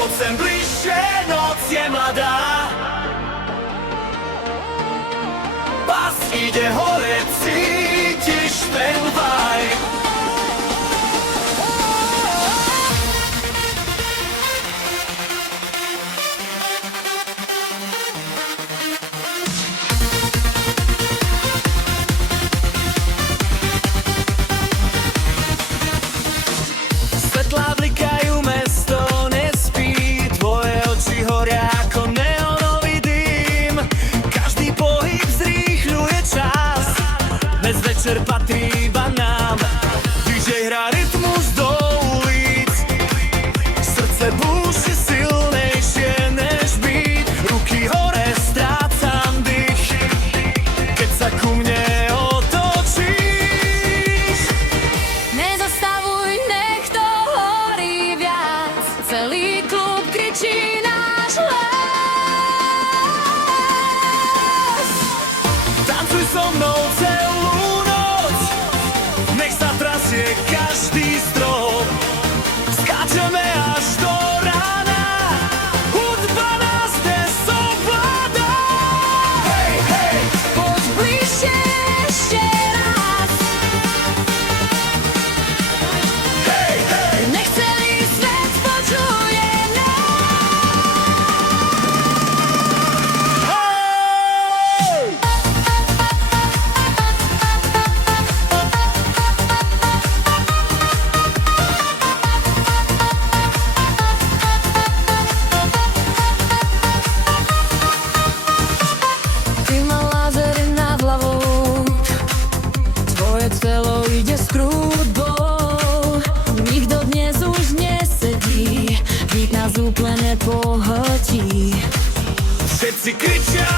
Poď sem bližšie, noc je mladá. Bas ide hore, cítiš ten vibe. Svetlá blikajú, mesto nespí, tvoje oči horia ako neonový dým. Každý pohyb zrýchľuje čas, dnes večer patrí iba nám. DJ hrá rytmus do ulic, srdce búši silnejšie než beat. Ruky hore, strácam dých, keď sa ku mne otočíš. Nezastavuj, nech to horí viac, celý klub kričí náš hlas. Tancuj so mnou celú noc, nech sa trasie každý strop. Skáčeme až do rána, hudba nás dnes ovláda. Hej, hej, Poď bližšie ešte raz, hej, hej. nech celý svet počuje nás. Hej! Ty má lázery nad hlavou, tvoje telo ide s krútbou. Nikto dnes už nesedí, nik nás úplne pohltí. Všetci kričia